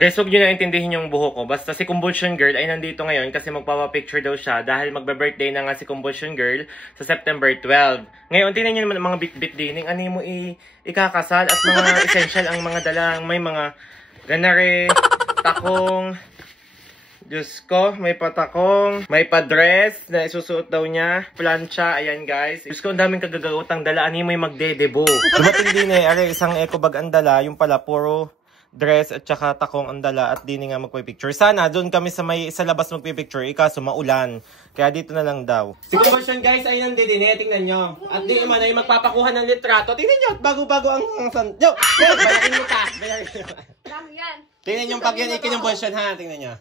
Guys, huwag nyo na intindihin yung buho ko. Basta si Convulsion Girl ay nandito ngayon kasi magpapapicture daw siya dahil magbe-birthday na nga si Convulsion Girl sa September 12. Ngayon, tingnan nyo naman ang mga bit-bit dining. Ano mo ikakasal at mga essential ang mga dalang. May mga ganare, takong, Diyos ko, may patakong, may pa-dress na isusuot daw niya, plancha, ayan guys. Diyos ko, ang daming kagagawutang dala. Ano mo yung magdedebo. Dumating din isang eco bag ang dala, yung pala puro dress at saka takong ang dala at din nga magpipicture. Sana doon kami sa labas magpipicture, ikaso maulan. Kaya dito na lang daw. Si Convulsion guys ay nandito din, tingnan nyo. At di naman ay magpapakuha ng litrato. Tingnan nyo, bago-bago ang yo, bayakin mo ka. Dami yan. Tingnan yung pag yan ay Convulsion ha, tingnan nyo.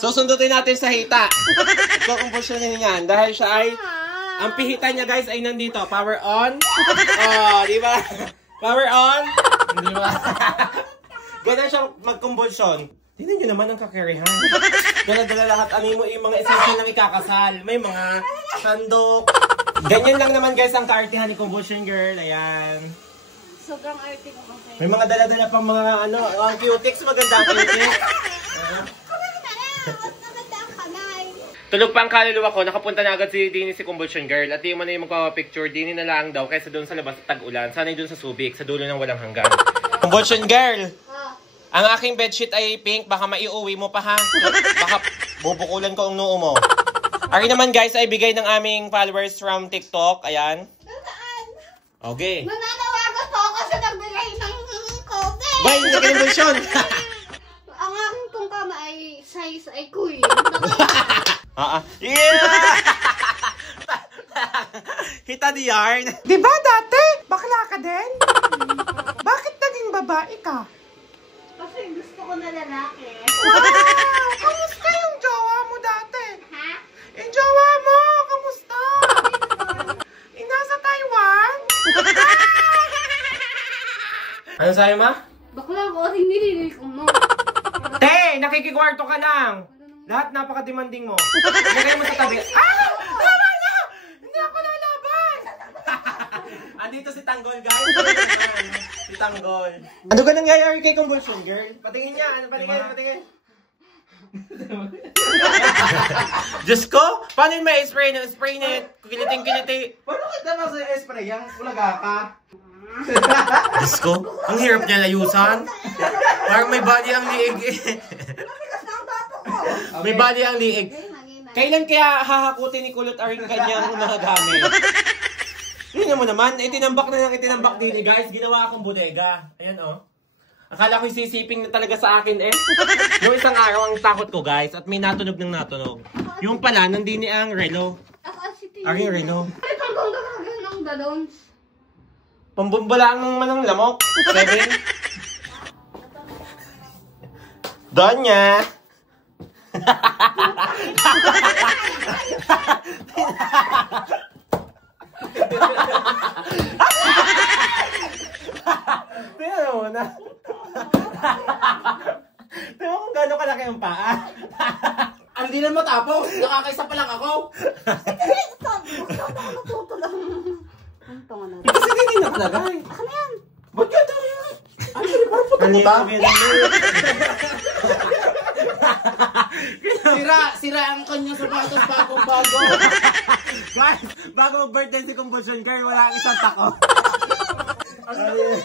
Susundutin natin sa hita. Ito Convulsion yan dahil siya ay, ang pihita niya guys ay nandito. Power on. Oh, di ba? Power on. Di ba? Ganun siya mag-convulsion. Tingnan nyo naman ang kakarihan. Dala-dala lahat. Ano mo yung mga essential na ikakasal. May mga sandok. Ganyan lang naman guys ang kaartihan ni Convulsion Girl. Ayan. Sobrang arte ko kasi. May mga dala-dala pang mga ano. Ang cutics. Maganda ang cutics. Tulog pa ang kaluluwa ko. Nakapunta na agad si Dini si Convulsion Girl. At di mo na yung magpapapicture. Dini na lang daw. Kaysa doon sa labas sa tag-ulan. Sana'y doon sa Subic. Sa dulo ng walang hanggan. Convulsion Girl. Ang aking bedsheet ay pink. Baka maiuwi mo pa ha. Baka bubukulan ko ang noo mo. Ari naman guys ay bigay ng aming followers from TikTok. Ayan. Okay. Nananawagan po ako sa nagbigay ng COVID. Bay, hindi ka Convulsion. Ang aking tungkama ay size ay queen. Yeah! Hita di yarn. Diba dati? Bakla ka din? Bakit naging babae ka? Kasi gusto ko na lalaki. Wow! Kamusta yung jowa mo dati? Ha? Yung jowa mo, kamusta? Nasa Taiwan? Ano sa'yo ma? Bakla ko rin nililig ko mo. Te! Nakikikwarto ka lang! Lahat napaka-demanding mo. Lagay mo sa tabi. Ah! Tama na! Hindi ako lalaban! Andito si Tanggol, guys. Si Tanggol. Ano ka nangyayari kay Convulsion Girl? Patingin niya. Ano patingin? Patingin. Diyos ko? Paano yung may spray na? Spray net. Kiliting-kiliti. Paano kita mag-spray yan? Ulaga ka? Diyos ko? Ang hirap niya layusan. Parang may body ang liig. May body ang liig. Kailan kaya hahakutin ni Kulot Aring kanyang mga gamit? Tingnan mo naman, itinambak na ng itinambak din guys. Ginawa akong bodega. Ayan oh. Akala ko sisiping na talaga sa akin eh. Yung isang araw ang takot ko guys at may natunog ng natunog. Yung pala, nandini ang relo. Aking relo. Ay, hanggang gagawin ng dalons. Pambumbalaan ng manang lamok. 7. Donya. Tingnan mo na. Tingnan mo kung gano'n kalaki ang paa. Hindi na matapos. Nakakaisa pa lang ako. Kasi hindi nakalagay. Ano yan? Ba't ka ito? Ano yun? Parang puta-puta. Sira ang kanyang sapatos bagong-bago. Guys, bago mag-birthday si Convulsion Girl, wala ang isang tako. Ano yun?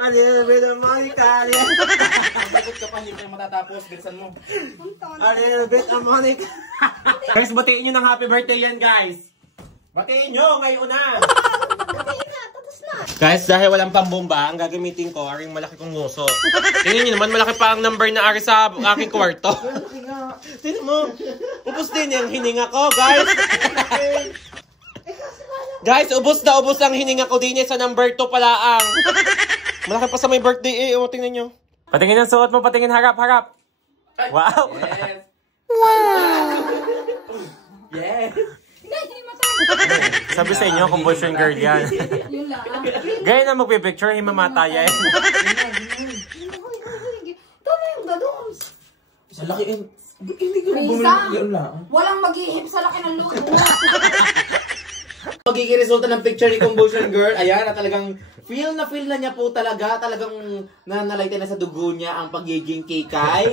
Ano yun? Bit of Monica. Magot ka pa, hindi pa matatapos. Bilisan mo. Ano yun? Bit of Monica. Guys, batiin nyo ng happy birthday yan, guys. Batiin nyo, ngayon na. Guys, dahil walang pambomba, ang gagamitin ko, aring malaki kong nguso. Tingnan nyo naman, malaki pa ang number na ari sa aking kwarto. Tingnan mo, ubos din yung hininga ko, guys. Guys, ubos na ubos ang hininga ko din sa number 2 pala ang. Malaki pa sa may birthday eh, o tingnan nyo. Patingin ang suot mo, patingin harap, harap. Wow. Yes. Wow. Yes. Sabi sa inyo, Convulsion Girl yan. Yun lang. Gaya na magpipicture, himamata yan. Dami yung dalons. Sa laki yun. Hindi ka May bumili isa. ng yun lang. Walang maghihip sa laki ng luto mo. Magiging resulta ng picture ni Combustion Girl, ayan, na talagang feel na niya po talaga, talagang nanalay na sa dugo niya ang pagiging kikay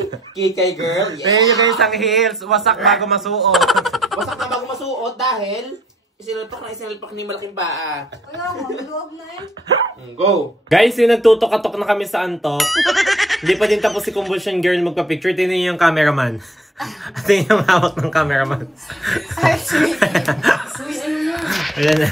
girl. Pero yung isang heels, wasak bago masuot. Wasak na bago masuot dahil isinalpak ni malaking paa. Wala nga, maluwag na eh. Go! Guys, yung nagtutok-atok na kami sa antok. Hindi pa din tapos si Combustion Girl magpa-picture. Tingnan niyo yung cameraman. Tingnan yung hawak ng cameraman. Ay, sweet. Sweet, ano na. Ayan na.